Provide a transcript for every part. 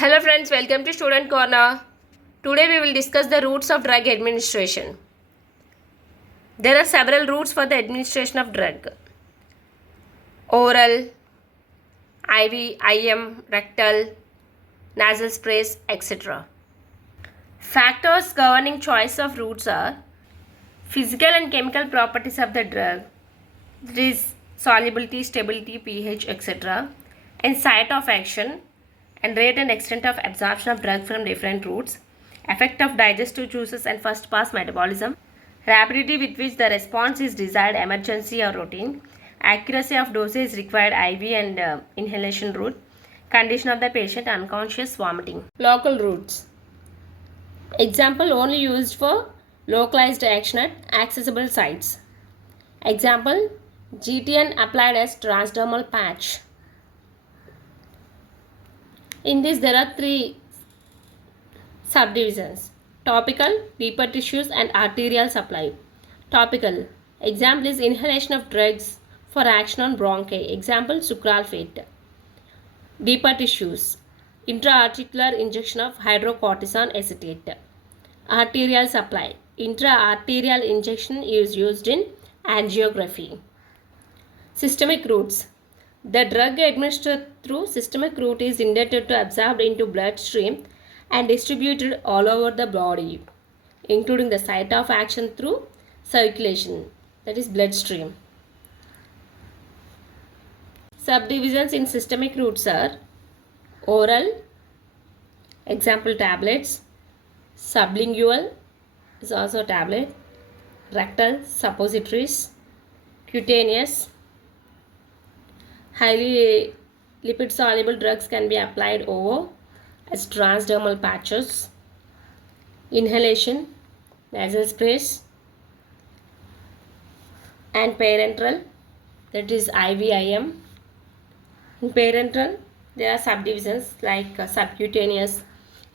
Hello friends, welcome to Student Corner. Today we will discuss the routes of drug administration. There are several routes for the administration of drug. Oral, IV, IM, rectal, nasal sprays, etc. Factors governing choice of routes are physical and chemical properties of the drug, that is solubility, stability, pH, etc. and site of action, and rate and extent of absorption of drug from different routes, effect of digestive juices and first pass metabolism, rapidity with which the response is desired, emergency or routine, accuracy of dosage required IV and inhalation route, condition of the patient, unconscious, vomiting. Local routes. Example only used for localized action at accessible sites. Example, GTN applied as transdermal patch. In this there are three subdivisions: topical, deeper tissues and arterial supply. Topical. Example is inhalation of drugs for action on bronchi. Example, sucralfate. Deeper tissues. Intra-articular injection of hydrocortisone acetate. Arterial supply. Intra-arterial injection is used in angiography. Systemic routes. The drug administered through systemic route is intended to absorb into bloodstream and distributed all over the body, including the site of action through circulation, that is bloodstream. Subdivisions in systemic routes are oral, example tablets, sublingual is also tablet, rectal, suppositories, cutaneous. Highly lipid soluble drugs can be applied over as transdermal patches, inhalation, nasal sprays, and parenteral, that is IVIM. In parenteral, there are subdivisions like subcutaneous,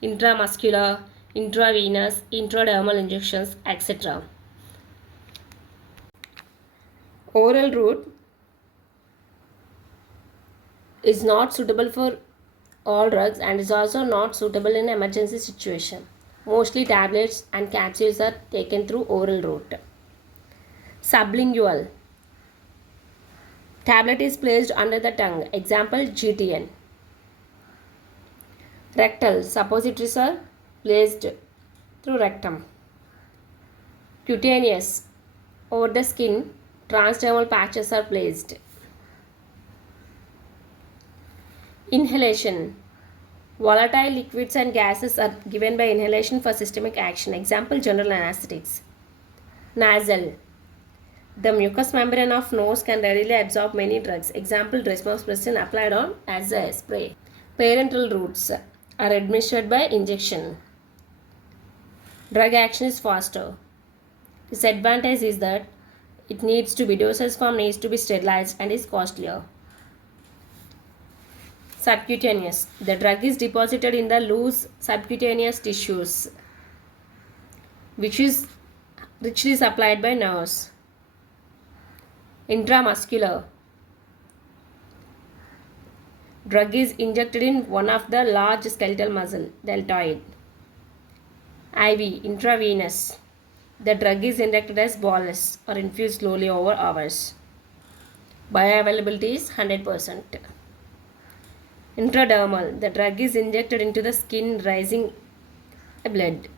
intramuscular, intravenous, intradermal injections, etc. Oral route is not suitable for all drugs and is also not suitable in emergency situation. Mostly tablets and capsules are taken through oral route. Sublingual. Tablet is placed under the tongue. Example, GTN. Rectal. Suppositories are placed through rectum. Cutaneous. Over the skin, transdermal patches are placed. Inhalation. Volatile liquids and gases are given by inhalation for systemic action. Example, general anesthetics. Nasal. The mucous membrane of nose can readily absorb many drugs. Example, desmopressin applied on as a spray. Parenteral routes are administered by injection. Drug action is faster. Disadvantage is that it needs to be dosage form needs to be sterilized and is costlier. Subcutaneous. The drug is deposited in the loose subcutaneous tissues, which is richly supplied by nerves. Intramuscular. Drug is injected in one of the large skeletal muscle, deltoid. IV. Intravenous. The drug is injected as bolus or infused slowly over hours. Bioavailability is 100%. Intradermal. The drug is injected into the skin, raising blood.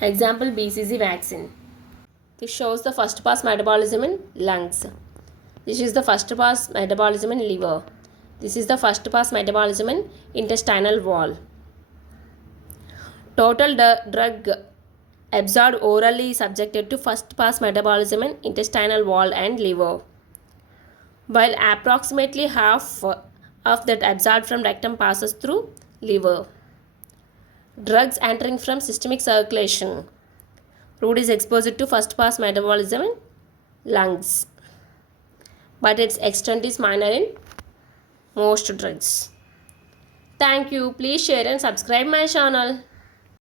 Example, BCG vaccine. This shows the first pass metabolism in lungs. This is the first pass metabolism in liver. This is the first pass metabolism in intestinal wall. Total drug absorbed orally is subjected to first pass metabolism in intestinal wall and liver, while approximately half of that absorbed from rectum passes through liver. Drugs entering from systemic circulation route is exposed to first pass metabolism in lungs, but its extent is minor in most drugs. Thank you. Please share and subscribe my channel.